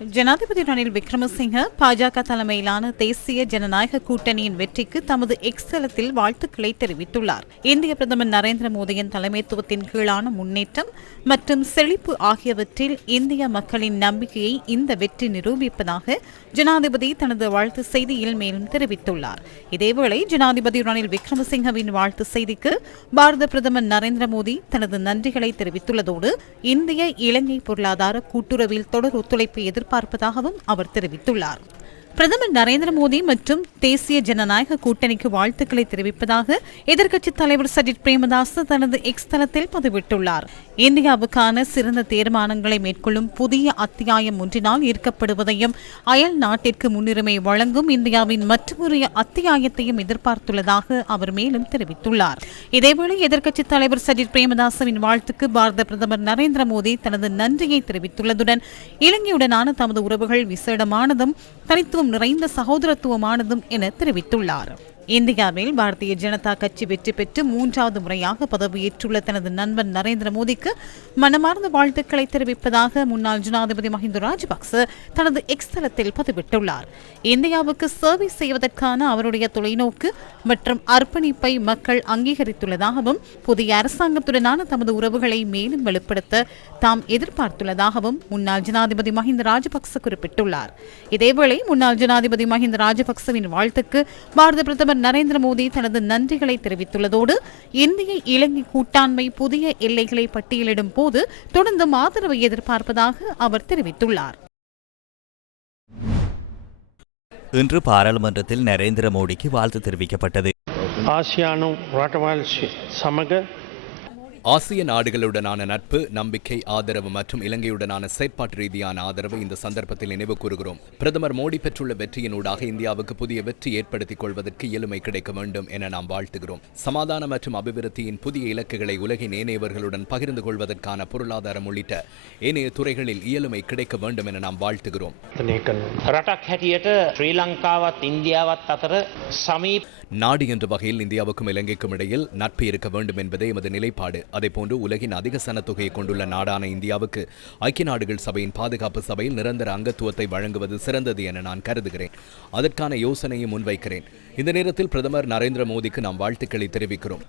ஜனாதிபதி ரணில் விக்ரமசிங்க பாஜக தலைமையிலான தேசிய ஜனநாயக கூட்டணியின் வெற்றிக்கு தமது எக்ஸ் தளத்தில் வாழ்த்துக்களை தெரிவித்துள்ளார். இந்திய பிரதமர் நரேந்திர மோடியின் தலைமைத்துவத்தின் கீழான முன்னேற்றம் மற்றும் செழிப்பு ஆகியவற்றில் இந்திய மக்களின் நம்பிக்கையை இந்த வெற்றி நிரூபிப்பதாக ஜனாதிபதி தனது வாழ்த்து செய்தியில் மேலும் தெரிவித்துள்ளார். இதேவேளை ஜனாதிபதி ரணில் விக்ரமசிங்கவின் வாழ்த்து செய்திக்கு பாரத பிரதமர் நரேந்திர மோடி தனது நன்றிகளை தெரிவித்துள்ளதோடு இந்திய இலங்கை பொருளாதார கூட்டுறவில் தொடர் ஒத்துழைப்பை எதிர்பார்ப்பதாகவும் அவர் தெரிவித்துள்ளார். பிரதமர் நரேந்திர மோடி மற்றும் தேசிய ஜனநாயக கூட்டணிக்கு வாழ்த்துக்களை தெரிவிப்பதாக எதிர்க்கட்சித் தலைவர் சஜித் பிரேமதாஸ் தனது எக்ஸ் தளத்தில் பதிவிட்டுள்ளார். இந்தியாவுக்கான சிறந்த தீர்மானங்களை மேற்கொள்ளும் புதிய அத்தியாயம் ஒன்றினால் ஈர்க்கப்படுவதையும் அயல் நாட்டிற்கு முன்னுரிமை வழங்கும் இந்தியாவின் மற்றொரு அத்தியாயத்தையும் எதிர்பார்த்துள்ளதாக அவர் மேலும் தெரிவித்துள்ளார். இதேவேளை எதிர்க்கட்சித் தலைவர் சஜித் பிரேமதாசவின் வாழ்த்துக்கு பாரத பிரதமர் நரேந்திர மோடி தனது நன்றியை தெரிவித்துள்ளதுடன் இலங்கையுடனான தமது உறவுகள் விசேடமானதும் தனித்துவம் நிறைந்த சகோதரத்துவமானதும் என தெரிவித்துள்ளார். இந்தியாவில் பாரதிய ஜனதா கட்சி வெற்றி பெற்று 3வது முறையாக பதவியேற்றுள்ள தனது நண்பர் நரேந்திர மோடிக்கு மனமார்ந்த வாழ்த்துக்களை தெரிவிப்பதாக முன்னாள் ஜனாதிபதி மஹிந்த ராஜபக்ச தனது எக்ஸ் தளத்தில் பதிவிட்டுள்ளார். இந்தியாவுக்கு சேவை செய்வதற்கான அவருடைய தொலைநோக்கு மற்றும் அர்ப்பணிப்பை மக்கள் அங்கீகரித்துள்ளதாகவும் புதிய அரசாங்கத்துடனான தமது உறவுகளை மேலும் வலுப்படுத்த தாம் எதிர்பார்த்துள்ளதாகவும் முன்னாள் ஜனாதிபதி மஹிந்த ராஜபக்ச குறிப்பிட்டுள்ளார். இதேவேளை முன்னாள் ஜனாதிபதி மஹிந்த ராஜபக்சவின் வாழ்த்துக்கு பாரத பிரதமர் நரேந்திர மோடி தனது நன்றிகளை தெரிவித்துள்ளதோடு இந்திய இலங்கை கூட்டாண்மை புதிய எல்லைகளை பட்டியலிடும் போது தொடர்ந்தும் ஆதரவை எதிர்பார்ப்பதாக அவர் தெரிவித்துள்ளார். இன்று பாராளுமன்றத்தில் நரேந்திர மோடிக்கு வாழ்த்து தெரிவிக்கப்பட்டது. ஆசிய நாடுகளுடனான நட்பு, நம்பிக்கை, ஆதரவு மற்றும் இலங்கையுடனான செயற்பாட்டு ரீதியான ஆதரவு இந்த சந்தர்ப்பத்தில் நினைவு கூறுகிறோம். பிரதமர் மோடி பெற்றுள்ள வெற்றியினூடாக இந்தியாவுக்கு புதிய வெற்றி ஏற்படுத்திக் கொள்வதற்கு இயலுமை கிடைக்க வேண்டும் என நாம் வாழ்த்துகிறோம். சமாதான மற்றும் அபிவிருத்தியின் புதிய இலக்குகளை உலகின் ஏனையவர்களுடன் பகிர்ந்து கொள்வதற்கான பொருளாதாரம் உள்ளிட்ட ஏனைய துறைகளில் இயலுமை கிடைக்க வேண்டும் என நாம் வாழ்த்துகிறோம். நாடு என்ற வகையில் இந்தியாவுக்கும் இலங்கைக்கும் இடையில் நட்பு இருக்க வேண்டும் என்பதே எமது நிலைப்பாடு. அதேபோன்று உலகின் அதிக சனத்தொகையை கொண்டுள்ள நாடான இந்தியாவுக்கு ஐக்கிய நாடுகள் சபையின் பாதுகாப்பு சபையில் நிரந்தர அங்கத்துவத்தை வழங்குவது சிறந்தது என நான் கருதுகிறேன். அதற்கான யோசனையை முன்வைக்கிறேன். இந்த நேரத்தில் பிரதமர் நரேந்திர மோடிக்கு நாம் வாழ்த்துக்களை தெரிவிக்கிறோம்.